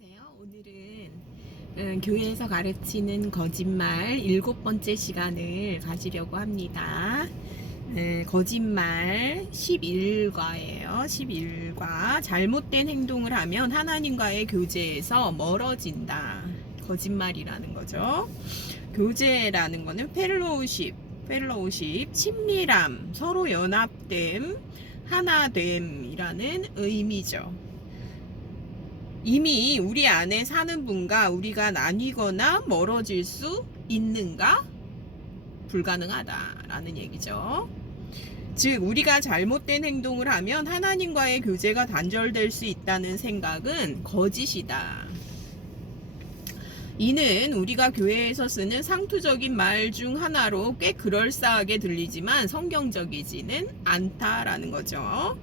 안녕하세요. 오늘은 교회에서 가르치는 거짓말 7번째 시간을 가지려고 합니다. 거짓말 11과예요. 11과. 잘못된 행동을 하면 하나님과의 교제에서 멀어진다. 거짓말이라는 거죠. 교제라는 거는 펠로우십, 친밀함, 서로 연합됨, 하나됨이라는 의미죠. 이미 우리 안에 사는 분과 우리가 나뉘거나 멀어질 수 있는가? 불가능하다라는 얘기죠. 즉, 우리가 잘못된 행동을 하면 하나님과의 교제가 단절될 수 있다는 생각은 거짓이다. 이는 우리가 교회에서 쓰는 상투적인 말 중 하나로 꽤 그럴싸하게 들리지만 성경적이지는 않다라는 거죠.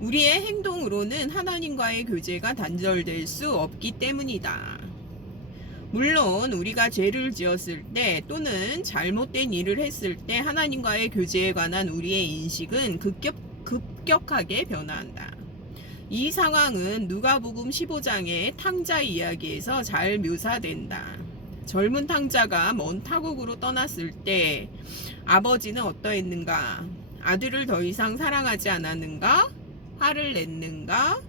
우리의 행동으로는 하나님과의 교제가 단절될 수 없기 때문이다. 물론 우리가 죄를 지었을 때 또는 잘못된 일을 했을 때 하나님과의 교제에 관한 우리의 인식은 급격하게 변화한다. 이 상황은 누가복음 15장의 탕자 이야기에서 잘 묘사된다. 젊은 탕자가 먼 타국으로 떠났을 때 아버지는 어떠했는가? 아들을 더 이상 사랑하지 않았는가? 화를 냈는가?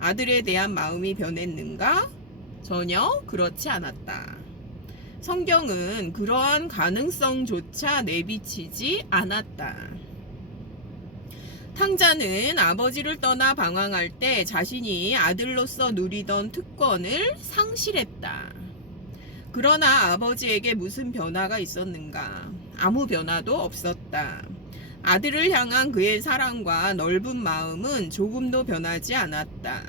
아들에 대한 마음이 변했는가? 전혀 그렇지 않았다. 성경은 그러한 가능성조차 내비치지 않았다. 탕자는 아버지를 떠나 방황할 때 자신이 아들로서 누리던 특권을 상실했다. 그러나 아버지에게 무슨 변화가 있었는가? 아무 변화도 없었다. 아들을 향한 그의 사랑과 넓은 마음은 조금도 변하지 않았다.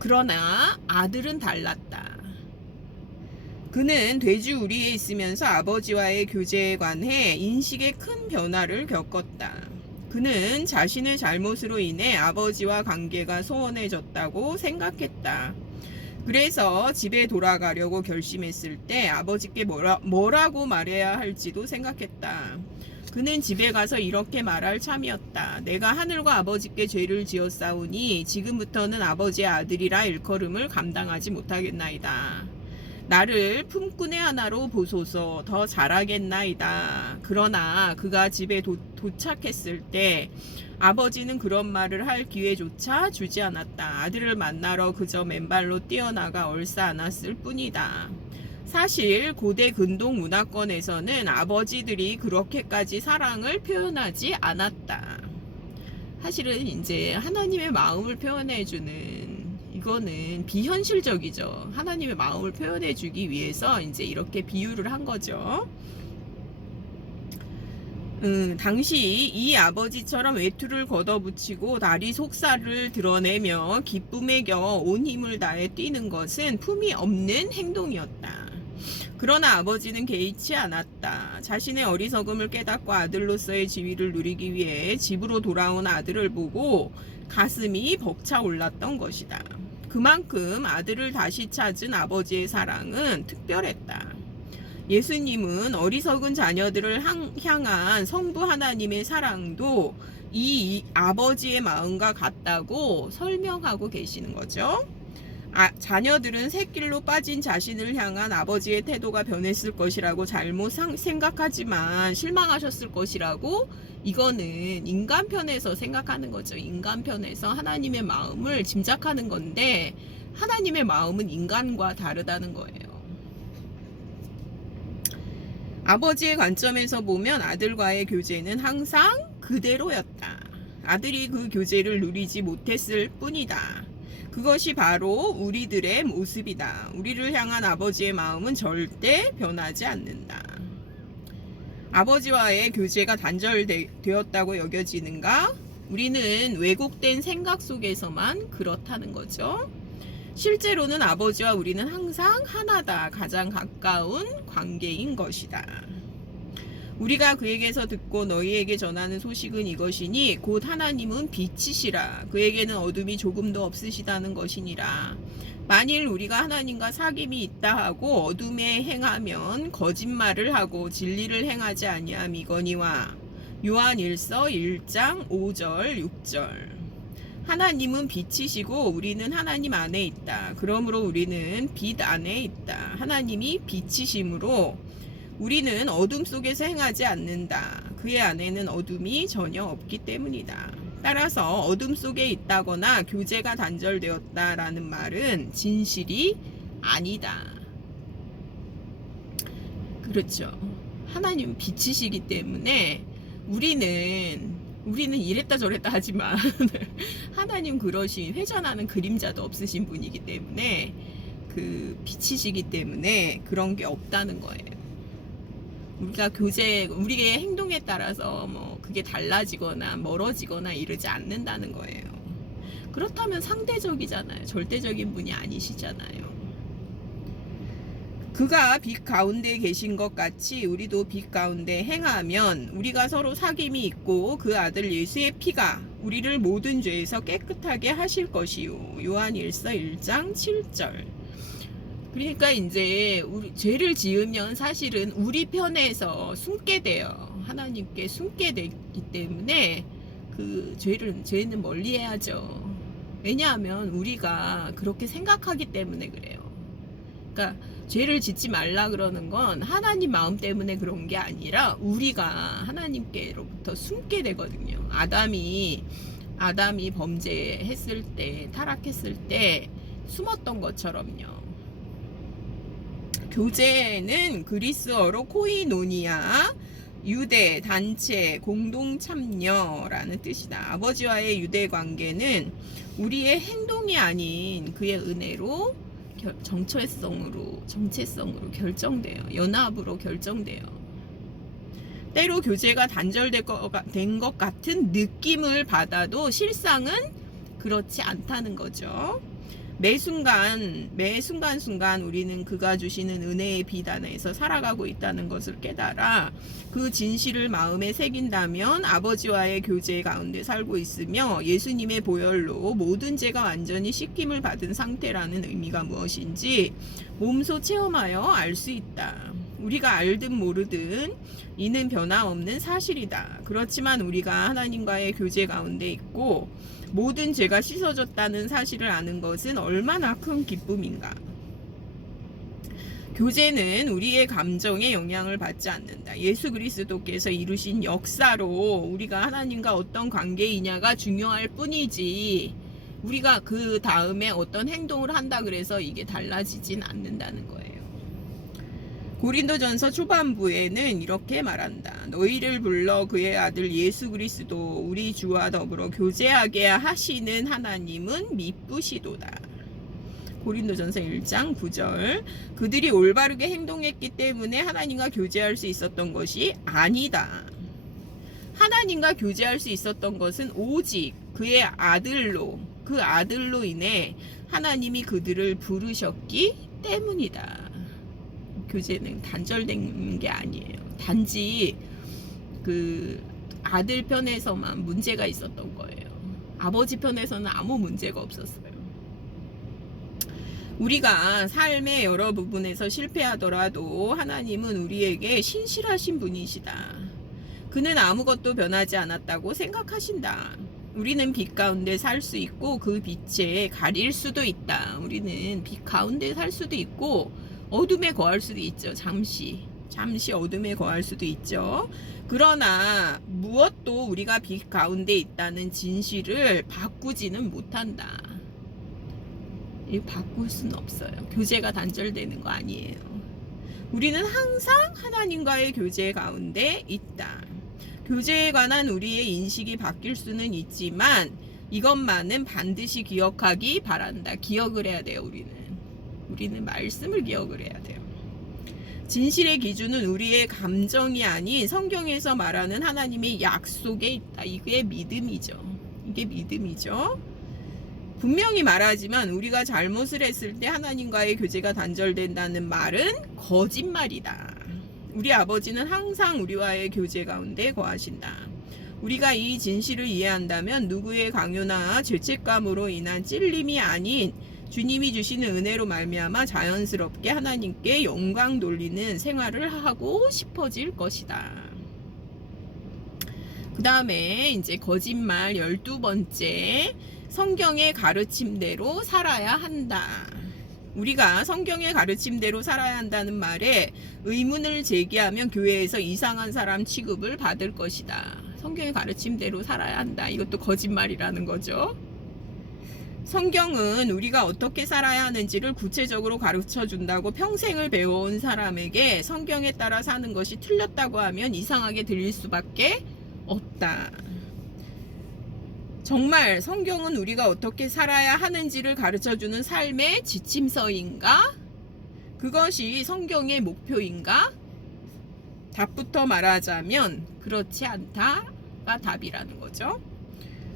그러나 아들은 달랐다. 그는 돼지우리에 있으면서 아버지와의 교제에 관해 인식의 큰 변화를 겪었다. 그는 자신의 잘못으로 인해 아버지와 관계가 소원해졌다고 생각했다. 그래서 집에 돌아가려고 결심했을 때 아버지께 뭐라고 말해야 할지도 생각했다. 그는 집에 가서 이렇게 말할 참이었다. 내가 하늘과 아버지께 죄를 지었사오니 지금부터는 아버지의 아들이라 일컬음을 감당하지 못하겠나이다. 나를 품꾼의 하나로 보소서. 더 잘하겠나이다. 그러나 그가 집에 도착했을 때 아버지는 그런 말을 할 기회조차 주지 않았다. 아들을 만나러 그저 맨발로 뛰어나가 얼싸 안았을 뿐이다. 사실 고대 근동 문화권에서는 아버지들이 그렇게까지 사랑을 표현하지 않았다. 사실은 이제 하나님의 마음을 표현해주는 이거는 비현실적이죠. 하나님의 마음을 표현해주기 위해서 이제 이렇게 비유를 한 거죠. 당시 이 아버지처럼 외투를 걷어붙이고 다리 속살을 드러내며 기쁨에 겨워 온 힘을 다해 뛰는 것은 품이 없는 행동이었다. 그러나 아버지는 개의치 않았다. 자신의 어리석음을 깨닫고 아들로서의 지위를 누리기 위해 집으로 돌아온 아들을 보고 가슴이 벅차 올랐던 것이다. 그만큼 아들을 다시 찾은 아버지의 사랑은 특별했다. 예수님은 어리석은 자녀들을 향한 성부 하나님의 사랑도 이 아버지의 마음과 같다고 설명하고 계시는 거죠. 자녀들은 새길로 빠진 자신을 향한 아버지의 태도가 변했을 것이라고 잘못 생각하지만 실망하셨을 것이라고, 이거는 인간 편에서 생각하는 거죠. 인간 편에서 하나님의 마음을 짐작하는 건데 하나님의 마음은 인간과 다르다는 거예요. 아버지의 관점에서 보면 아들과의 교제는 항상 그대로였다. 아들이 그 교제를 누리지 못했을 뿐이다. 그것이 바로 우리들의 모습이다. 우리를 향한 아버지의 마음은 절대 변하지 않는다. 아버지와의 교제가 단절되었다고 여겨지는가? 우리는 왜곡된 생각 속에서만 그렇다는 거죠. 실제로는 아버지와 우리는 항상 하나다. 가장 가까운 관계인 것이다. 우리가 그에게서 듣고 너희에게 전하는 소식은 이것이니 곧 하나님은 빛이시라. 그에게는 어둠이 조금도 없으시다는 것이니라. 만일 우리가 하나님과 사귐이 있다 하고 어둠에 행하면 거짓말을 하고 진리를 행하지 아니함이거니와. 요한일서 1장 5절 6절. 하나님은 빛이시고 우리는 하나님 안에 있다. 그러므로 우리는 빛 안에 있다. 하나님이 빛이시므로 우리는 어둠 속에서 행하지 않는다. 그의 안에는 어둠이 전혀 없기 때문이다. 따라서 어둠 속에 있다거나 교제가 단절되었다라는 말은 진실이 아니다. 그렇죠. 하나님은 빛이시기 때문에 우리는 이랬다 저랬다 하지만 하나님 그러신 회전하는 그림자도 없으신 분이기 때문에 그 빛이시기 때문에 그런 게 없다는 거예요. 우리의 행동에 따라서 뭐 그게 달라지거나 멀어지거나 이러지 않는다는 거예요. 그렇다면 상대적이잖아요. 절대적인 분이 아니시잖아요. 그가 빛 가운데 계신 것 같이 우리도 빛 가운데 행하면 우리가 서로 사귐이 있고 그 아들 예수의 피가 우리를 모든 죄에서 깨끗하게 하실 것이요. 요한 1서 1장 7절. 그러니까 이제 우리 죄를 지으면 사실은 우리 편에서 숨게 돼요. 하나님께 숨게 되기 때문에 그 죄는 멀리해야죠. 왜냐하면 우리가 그렇게 생각하기 때문에 그래요. 그러니까 죄를 짓지 말라 그러는 건 하나님 마음 때문에 그런 게 아니라 우리가 하나님께로부터 숨게 되거든요. 아담이 범죄했을 때, 타락했을 때 숨었던 것처럼요. 교제는 그리스어로 코이노니아, 유대, 단체, 공동 참여라는 뜻이다. 아버지와의 유대 관계는 우리의 행동이 아닌 그의 은혜로 정체성으로 결정돼요. 연합으로 결정돼요. 때로 교제가 단절된 것 같은 느낌을 받아도 실상은 그렇지 않다는 거죠. 매 순간 우리는 그가 주시는 은혜의 빛 안에서 살아가고 있다는 것을 깨달아 그 진실을 마음에 새긴다면 아버지와의 교제 가운데 살고 있으며 예수님의 보혈로 모든 죄가 완전히 씻김을 받은 상태라는 의미가 무엇인지 몸소 체험하여 알 수 있다. 우리가 알든 모르든 이는 변함없는 사실이다. 그렇지만 우리가 하나님과의 교제 가운데 있고 모든 죄가 씻어졌다는 사실을 아는 것은 얼마나 큰 기쁨인가. 교제는 우리의 감정에 영향을 받지 않는다. 예수 그리스도께서 이루신 역사로 우리가 하나님과 어떤 관계이냐가 중요할 뿐이지 우리가 그 다음에 어떤 행동을 한다 그래서 이게 달라지진 않는다는 거예요. 고린도전서 초반부에는 이렇게 말한다. 너희를 불러 그의 아들 예수 그리스도 우리 주와 더불어 교제하게 하시는 하나님은 미쁘시도다. 고린도전서 1장 9절. 그들이 올바르게 행동했기 때문에 하나님과 교제할 수 있었던 것이 아니다. 하나님과 교제할 수 있었던 것은 오직 그의 아들로, 그 아들로 인해 하나님이 그들을 부르셨기 때문이다. 교제는 단절된 게 아니에요. 단지 그 아들 편에서만 문제가 있었던 거예요. 아버지 편에서는 아무 문제가 없었어요. 우리가 삶의 여러 부분에서 실패하더라도 하나님은 우리에게 신실하신 분이시다. 그는 아무것도 변하지 않았다고 생각하신다. 우리는 빛 가운데 살 수 있고 그 빛에 가릴 수도 있다. 우리는 빛 가운데 살 수도 있고 어둠에 거할 수도 있죠. 잠시 어둠에 거할 수도 있죠. 그러나 무엇도 우리가 빛 가운데 있다는 진실을 바꾸지는 못한다. 이거 바꿀 수는 없어요. 교제가 단절되는 거 아니에요. 우리는 항상 하나님과의 교제 가운데 있다. 교제에 관한 우리의 인식이 바뀔 수는 있지만 이것만은 반드시 기억하기 바란다. 기억을 해야 돼요. 우리는 말씀을 기억을 해야 돼요. 진실의 기준은 우리의 감정이 아닌 성경에서 말하는 하나님의 약속에 있다. 이게 믿음이죠. 분명히 말하지만 우리가 잘못을 했을 때 하나님과의 교제가 단절된다는 말은 거짓말이다. 우리 아버지는 항상 우리와의 교제 가운데 거하신다. 우리가 이 진실을 이해한다면 누구의 강요나 죄책감으로 인한 찔림이 아닌 주님이 주시는 은혜로 말미암아 자연스럽게 하나님께 영광 돌리는 생활을 하고 싶어질 것이다. 그 다음에 이제 거짓말 12번째 성경의 가르침대로 살아야 한다. 우리가 성경의 가르침대로 살아야 한다는 말에 의문을 제기하면 교회에서 이상한 사람 취급을 받을 것이다. 성경의 가르침대로 살아야 한다. 이것도 거짓말이라는 거죠. 성경은 우리가 어떻게 살아야 하는지를 구체적으로 가르쳐 준다고 평생을 배워온 사람에게 성경에 따라 사는 것이 틀렸다고 하면 이상하게 들릴 수밖에 없다. 정말 성경은 우리가 어떻게 살아야 하는지를 가르쳐주는 삶의 지침서인가? 그것이 성경의 목표인가? 답부터 말하자면 그렇지 않다가 답이라는 거죠.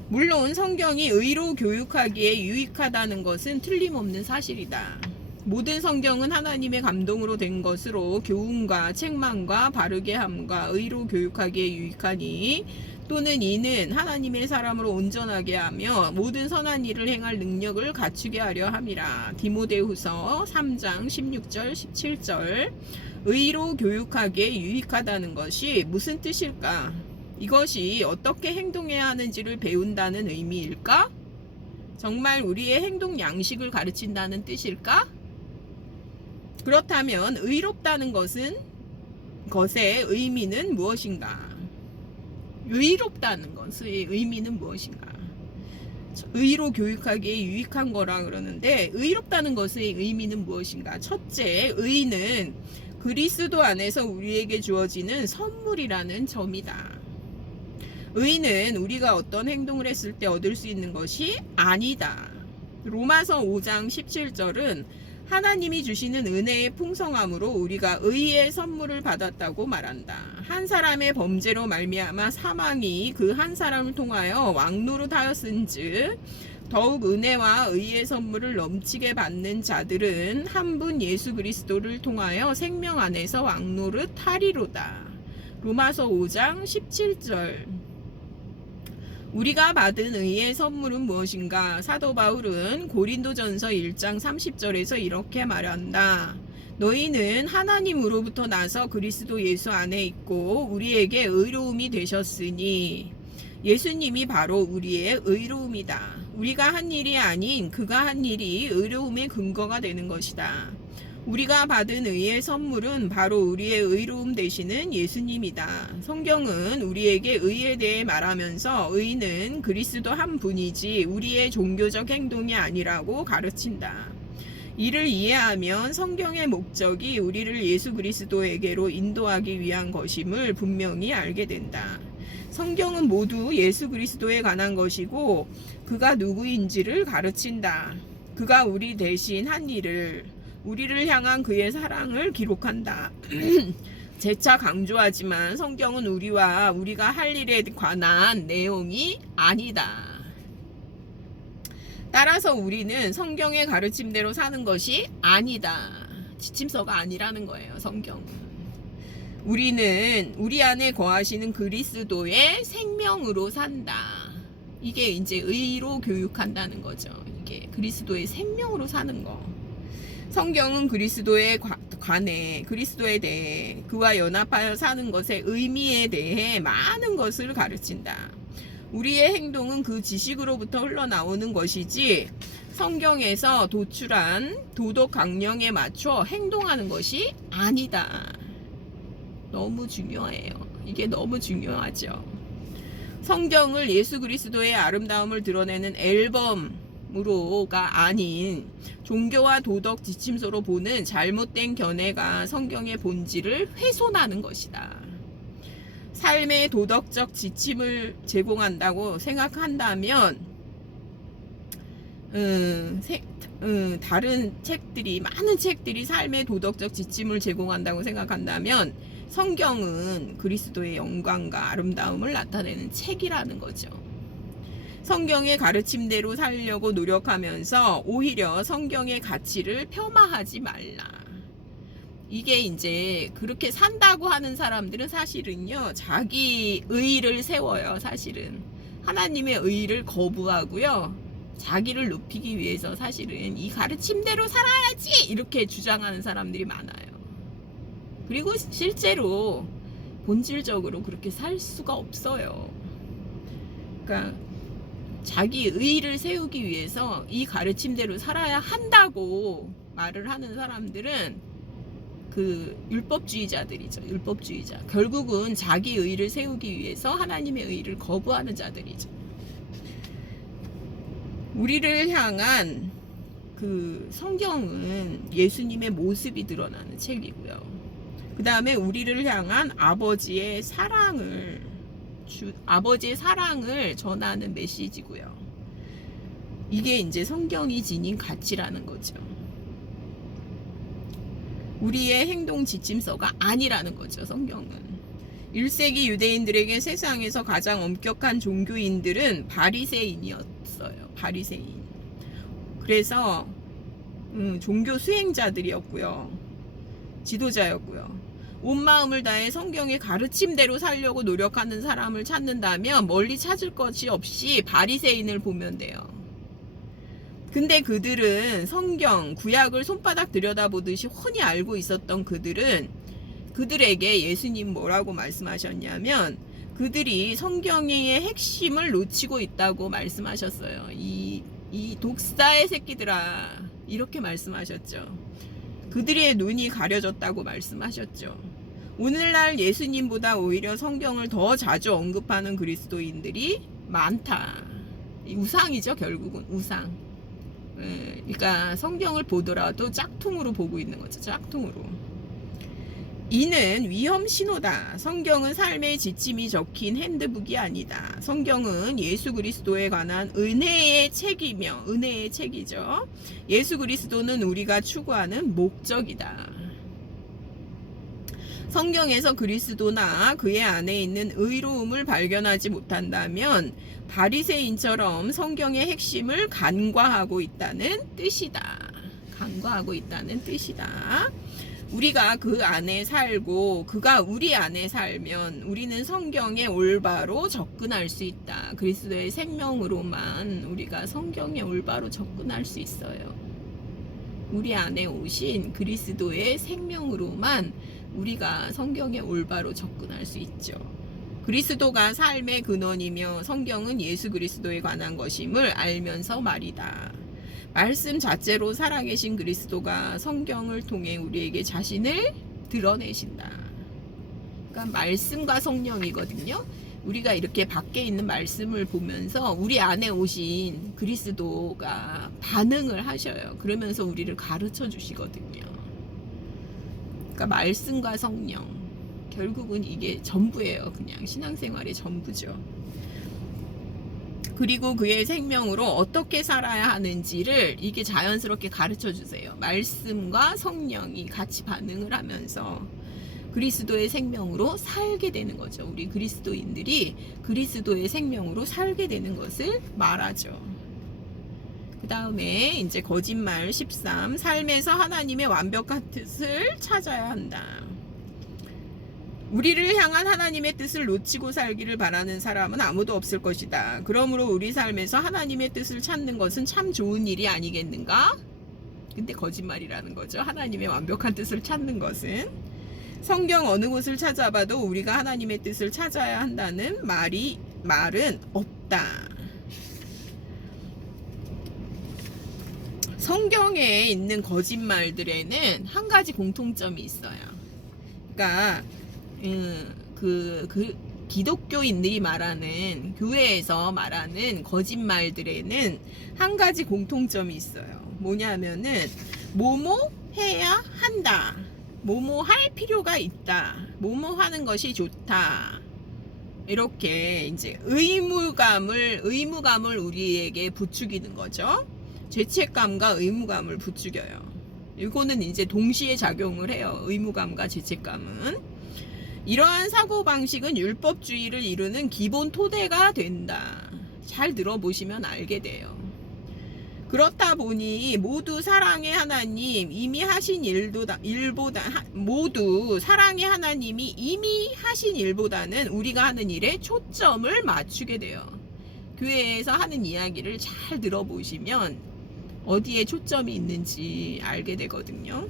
물론 성경이 의로 교육하기에 유익하다는 것은 틀림없는 사실이다. 모든 성경은 하나님의 감동으로 된 것으로 교훈과 책망과 바르게 함과 의로 교육하기에 유익하니 또는 이는 하나님의 사람으로 온전하게 하며 모든 선한 일을 행할 능력을 갖추게 하려 함이라. 디모데후서 3장 16절 17절. 의로 교육하기에 유익하다는 것이 무슨 뜻일까? 이것이 어떻게 행동해야 하는지를 배운다는 의미일까? 정말 우리의 행동 양식을 가르친다는 뜻일까? 그렇다면 의롭다는 것의 의미는 무엇인가? 의롭다는 것의 의미는 무엇인가? 의로 교육하기에 유익한 거라 그러는데 의롭다는 것의 의미는 무엇인가? 첫째, 의는 그리스도 안에서 우리에게 주어지는 선물이라는 점이다. 의는 우리가 어떤 행동을 했을 때 얻을 수 있는 것이 아니다. 로마서 5장 17절은 하나님이 주시는 은혜의 풍성함으로 우리가 의의 선물을 받았다고 말한다. 한 사람의 범죄로 말미암아 사망이 그 한 사람을 통하여 왕노릇하였은즉 더욱 은혜와 의의 선물을 넘치게 받는 자들은 한 분 예수 그리스도를 통하여 생명 안에서 왕노릇하리로다. 로마서 5장 17절. 우리가 받은 의의 선물은 무엇인가? 사도 바울은 고린도전서 1장 30절에서 이렇게 말한다. 너희는 하나님으로부터 나서 그리스도 예수 안에 있고 우리에게 의로움이 되셨으니 예수님이 바로 우리의 의로움이다. 우리가 한 일이 아닌 그가 한 일이 의로움의 근거가 되는 것이다. 우리가 받은 의의 선물은 바로 우리의 의로움 되시는 예수님이다. 성경은 우리에게 의에 대해 말하면서 의는 그리스도 한 분이지 우리의 종교적 행동이 아니라고 가르친다. 이를 이해하면 성경의 목적이 우리를 예수 그리스도에게로 인도하기 위한 것임을 분명히 알게 된다. 성경은 모두 예수 그리스도에 관한 것이고 그가 누구인지를 가르친다. 그가 우리 대신 한 일을 우리를 향한 그의 사랑을 기록한다. 재차 강조하지만 성경은 우리가 할 일에 관한 내용이 아니다. 따라서 우리는 성경의 가르침대로 사는 것이 아니다. 지침서가 아니라는 거예요. 성경은. 우리는 우리 안에 거하시는 그리스도의 생명으로 산다. 이게 이제 의로 교육한다는 거죠. 이게 그리스도의 생명으로 사는 거. 성경은 그리스도에 관해 그리스도에 대해 그와 연합하여 사는 것의 의미에 대해 많은 것을 가르친다. 우리의 행동은 그 지식으로부터 흘러나오는 것이지 성경에서 도출한 도덕 강령에 맞춰 행동하는 것이 아니다. 너무 중요해요. 이게 너무 중요하죠. 성경을 예수 그리스도의 아름다움을 드러내는 앨범으로가 아닌 종교와 도덕 지침서로 보는 잘못된 견해가 성경의 본질을 훼손하는 것이다. 삶의 도덕적 지침을 제공한다고 생각한다면 다른 책들이 많은 책들이 삶의 도덕적 지침을 제공한다고 생각한다면 성경은 그리스도의 영광과 아름다움을 나타내는 책이라는 거죠. 성경의 가르침대로 살려고 노력하면서 오히려 성경의 가치를 폄하하지 말라. 이게 이제 그렇게 산다고 하는 사람들은 사실은요, 자기 의의를 세워요. 사실은 하나님의 의의를 거부하고요, 자기를 높이기 위해서 사실은 이 가르침대로 살아야지 이렇게 주장하는 사람들이 많아요. 그리고 실제로 본질적으로 그렇게 살 수가 없어요. 그러니까 자기 의의를 세우기 위해서 이 가르침대로 살아야 한다고 말을 하는 사람들은 그 율법주의자들이죠. 율법주의자. 결국은 자기 의의를 세우기 위해서 하나님의 의의를 거부하는 자들이죠. 우리를 향한 그 성경은 예수님의 모습이 드러나는 책이고요. 그 다음에 우리를 향한 아버지의 사랑을 전하는 메시지고요. 이게 이제 성경이 지닌 가치라는 거죠. 우리의 행동 지침서가 아니라는 거죠. 성경은. 1세기 유대인들에게 세상에서 가장 엄격한 종교인들은 바리새인이었어요. 바리새인. 그래서 종교 수행자들이었고요. 지도자였고요. 온 마음을 다해 성경의 가르침대로 살려고 노력하는 사람을 찾는다면 멀리 찾을 것이 없이 바리새인을 보면 돼요. 근데 그들은 성경, 구약을 손바닥 들여다보듯이 훤히 알고 있었던 그들에게 예수님 뭐라고 말씀하셨냐면 그들이 성경의 핵심을 놓치고 있다고 말씀하셨어요. 이 독사의 새끼들아, 이렇게 말씀하셨죠. 그들의 눈이 가려졌다고 말씀하셨죠. 오늘날 예수님보다 오히려 성경을 더 자주 언급하는 그리스도인들이 많다. 우상이죠. 결국은 우상. 그러니까 성경을 보더라도 짝퉁으로 보고 있는 거죠. 짝퉁으로. 이는 위험 신호다. 성경은 삶의 지침이 적힌 핸드북이 아니다. 성경은 예수 그리스도에 관한 은혜의 책이며 은혜의 책이죠. 예수 그리스도는 우리가 추구하는 목적이다. 성경에서 그리스도나 그의 안에 있는 의로움을 발견하지 못한다면 바리새인처럼 성경의 핵심을 간과하고 있다는 뜻이다. 간과하고 있다는 뜻이다. 우리가 그 안에 살고 그가 우리 안에 살면 우리는 성경에 올바로 접근할 수 있다. 그리스도의 생명으로만 우리가 성경에 올바로 접근할 수 있어요. 우리 안에 오신 그리스도의 생명으로만 우리가 성경에 올바로 접근할 수 있죠. 그리스도가 삶의 근원이며 성경은 예수 그리스도에 관한 것임을 알면서 말이다. 말씀 자체로 살아계신 그리스도가 성경을 통해 우리에게 자신을 드러내신다. 그러니까 말씀과 성령이거든요. 우리가 이렇게 밖에 있는 말씀을 보면서 우리 안에 오신 그리스도가 반응을 하셔요. 그러면서 우리를 가르쳐 주시거든요. 그러니까 말씀과 성령, 결국은 이게 전부예요. 그냥 신앙생활의 전부죠. 그리고 그의 생명으로 어떻게 살아야 하는지를 이게 자연스럽게 가르쳐 주세요. 말씀과 성령이 같이 반응을 하면서 그리스도의 생명으로 살게 되는 거죠. 우리 그리스도인들이 그리스도의 생명으로 살게 되는 것을 말하죠. 그 다음에 이제 거짓말 13. 삶에서 하나님의 완벽한 뜻을 찾아야 한다. 우리를 향한 하나님의 뜻을 놓치고 살기를 바라는 사람은 아무도 없을 것이다. 그러므로 우리 삶에서 하나님의 뜻을 찾는 것은 참 좋은 일이 아니겠는가? 근데 거짓말이라는 거죠. 하나님의 완벽한 뜻을 찾는 것은. 성경 어느 곳을 찾아봐도 우리가 하나님의 뜻을 찾아야 한다는 말은 없다. 성경에 있는 거짓말들에는 한 가지 공통점이 있어요. 그러니까 기독교인들이 말하는, 교회에서 말하는 거짓말들에는 한 가지 공통점이 있어요. 뭐냐면은 뭐뭐 해야 한다, 뭐뭐 할 필요가 있다, 뭐뭐 하는 것이 좋다, 이렇게 이제 의무감을 우리에게 부추기는 거죠. 죄책감과 의무감을 부추겨요. 이거는 이제 동시에 작용을 해요. 의무감과 죄책감은. 이러한 사고방식은 율법주의를 이루는 기본 토대가 된다. 잘 들어보시면 알게 돼요. 그렇다 보니 모두 사랑의 하나님 이미 하신 모두 사랑의 하나님이 이미 하신 일보다는 우리가 하는 일에 초점을 맞추게 돼요. 교회에서 하는 이야기를 잘 들어보시면 어디에 초점이 있는지 알게 되거든요.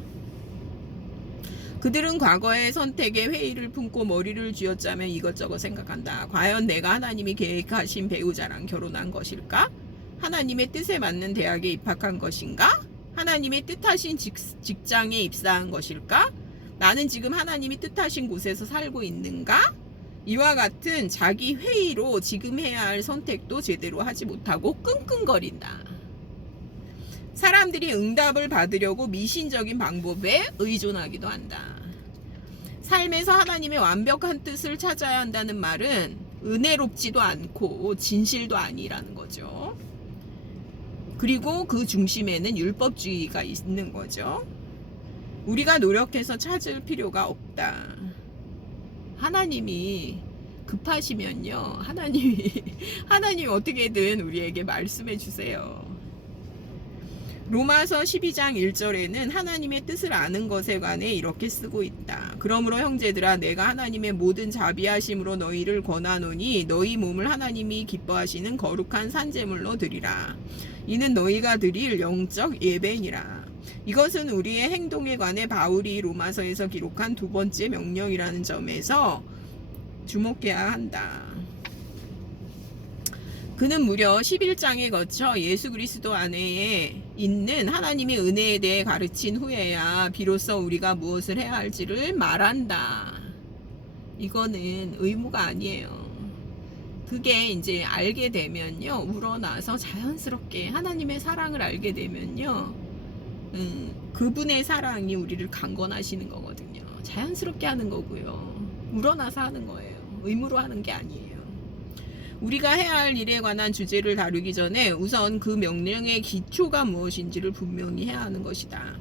그들은 과거의 선택에 회의를 품고 머리를 쥐어짜며 이것저것 생각한다. 과연 내가 하나님이 계획하신 배우자랑 결혼한 것일까? 하나님의 뜻에 맞는 대학에 입학한 것인가? 하나님의 뜻하신 직장에 입사한 것일까? 나는 지금 하나님이 뜻하신 곳에서 살고 있는가? 이와 같은 자기 회의로 지금 해야 할 선택도 제대로 하지 못하고 끙끙거린다. 사람들이 응답을 받으려고 미신적인 방법에 의존하기도 한다. 삶에서 하나님의 완벽한 뜻을 찾아야 한다는 말은 은혜롭지도 않고 진실도 아니라는 거죠. 그리고 그 중심에는 율법주의가 있는 거죠. 우리가 노력해서 찾을 필요가 없다. 하나님이 급하시면요, 하나님이 어떻게든 우리에게 말씀해 주세요. 로마서 12장 1절에는 하나님의 뜻을 아는 것에 관해 이렇게 쓰고 있다. 그러므로 형제들아, 내가 하나님의 모든 자비하심으로 너희를 권하노니 너희 몸을 하나님이 기뻐하시는 거룩한 산제물로 드리라. 이는 너희가 드릴 영적 예배니라. 이것은 우리의 행동에 관해 바울이 로마서에서 기록한 두 번째 명령이라는 점에서 주목해야 한다. 그는 무려 11장에 거쳐 예수 그리스도 안에 있는 하나님의 은혜에 대해 가르친 후에야 비로소 우리가 무엇을 해야 할지를 말한다. 이거는 의무가 아니에요. 그게 이제 알게 되면요, 우러나서 자연스럽게 하나님의 사랑을 알게 되면요, 그분의 사랑이 우리를 강권하시는 거거든요. 자연스럽게 하는 거고요, 우러나서 하는 거예요. 의무로 하는 게 아니에요. 우리가 해야 할 일에 관한 주제를 다루기 전에 우선 그 명령의 기초가 무엇인지를 분명히 해야 하는 것이다.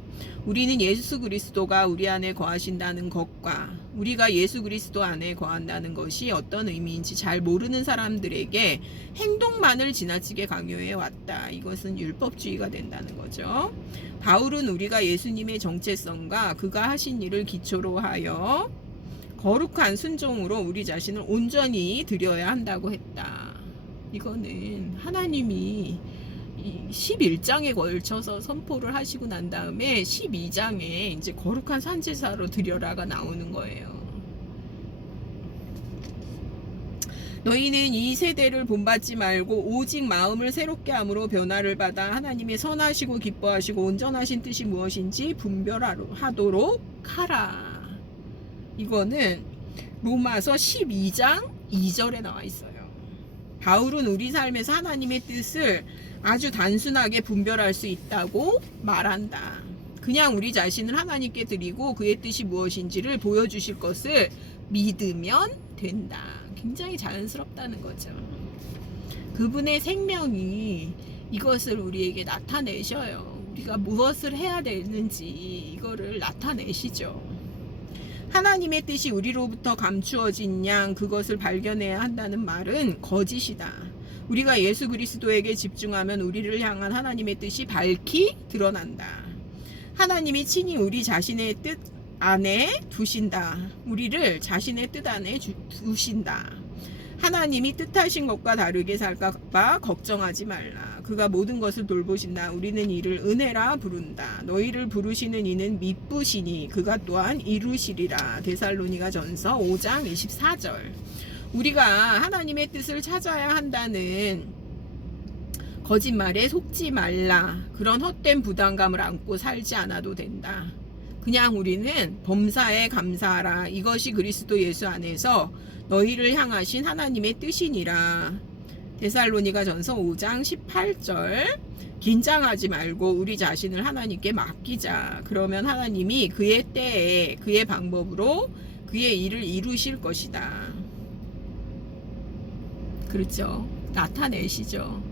우리는 예수 그리스도가 우리 안에 거하신다는 것과 우리가 예수 그리스도 안에 거한다는 것이 어떤 의미인지 잘 모르는 사람들에게 행동만을 지나치게 강요해 왔다. 이것은 율법주의가 된다는 거죠. 바울은 우리가 예수님의 정체성과 그가 하신 일을 기초로 하여 거룩한 순종으로 우리 자신을 온전히 드려야 한다고 했다. 이거는 하나님이 11장에 걸쳐서 선포를 하시고 난 다음에 12장에 이제 거룩한 산제사로 드려라가 나오는 거예요. 너희는 이 세대를 본받지 말고 오직 마음을 새롭게 함으로 변화를 받아 하나님의 선하시고 기뻐하시고 온전하신 뜻이 무엇인지 분별하도록 하라. 이거는 로마서 12장 2절에 나와 있어요. 바울은 우리 삶에서 하나님의 뜻을 아주 단순하게 분별할 수 있다고 말한다. 그냥 우리 자신을 하나님께 드리고 그의 뜻이 무엇인지를 보여주실 것을 믿으면 된다. 굉장히 자연스럽다는 거죠. 그분의 생명이 이것을 우리에게 나타내셔요. 우리가 무엇을 해야 되는지 이거를 나타내시죠. 하나님의 뜻이 우리로부터 감추어진 양 그것을 발견해야 한다는 말은 거짓이다. 우리가 예수 그리스도에게 집중하면 우리를 향한 하나님의 뜻이 밝히 드러난다. 하나님이 친히 우리 자신의 뜻 안에 두신다. 우리를 자신의 뜻 안에 두신다. 하나님이 뜻하신 것과 다르게 살까 봐 걱정하지 말라. 그가 모든 것을 돌보신다. 우리는 이를 은혜라 부른다. 너희를 부르시는 이는 미쁘시니 그가 또한 이루시리라. 데살로니가 전서 5장 24절. 우리가 하나님의 뜻을 찾아야 한다는 거짓말에 속지 말라. 그런 헛된 부담감을 안고 살지 않아도 된다. 그냥 우리는 범사에 감사하라. 이것이 그리스도 예수 안에서 너희를 향하신 하나님의 뜻이니라. 데살로니가 전서 5장 18절. 긴장하지 말고 우리 자신을 하나님께 맡기자. 그러면 하나님이 그의 때에 그의 방법으로 그의 일을 이루실 것이다. 그렇죠. 나타내시죠.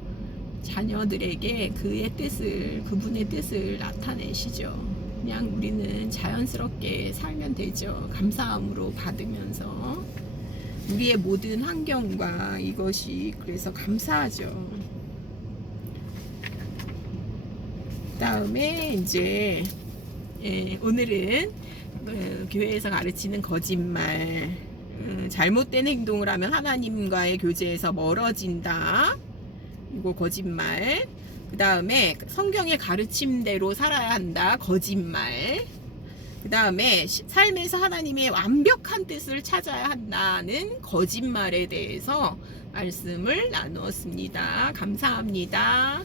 자녀들에게 그의 뜻을, 그분의 뜻을 나타내시죠. 그냥 우리는 자연스럽게 살면 되죠. 감사함으로 받으면서 우리의 모든 환경과 이것이 그래서 감사하죠. 다음에 이제 오늘은 교회에서 가르치는 거짓말, 잘못된 행동을 하면 하나님과의 교제에서 멀어진다. 이거 거짓말. 그 다음에 성경의 가르침대로 살아야 한다. 거짓말. 그 다음에 삶에서 하나님의 완벽한 뜻을 찾아야 한다는 거짓말에 대해서 말씀을 나누었습니다. 감사합니다.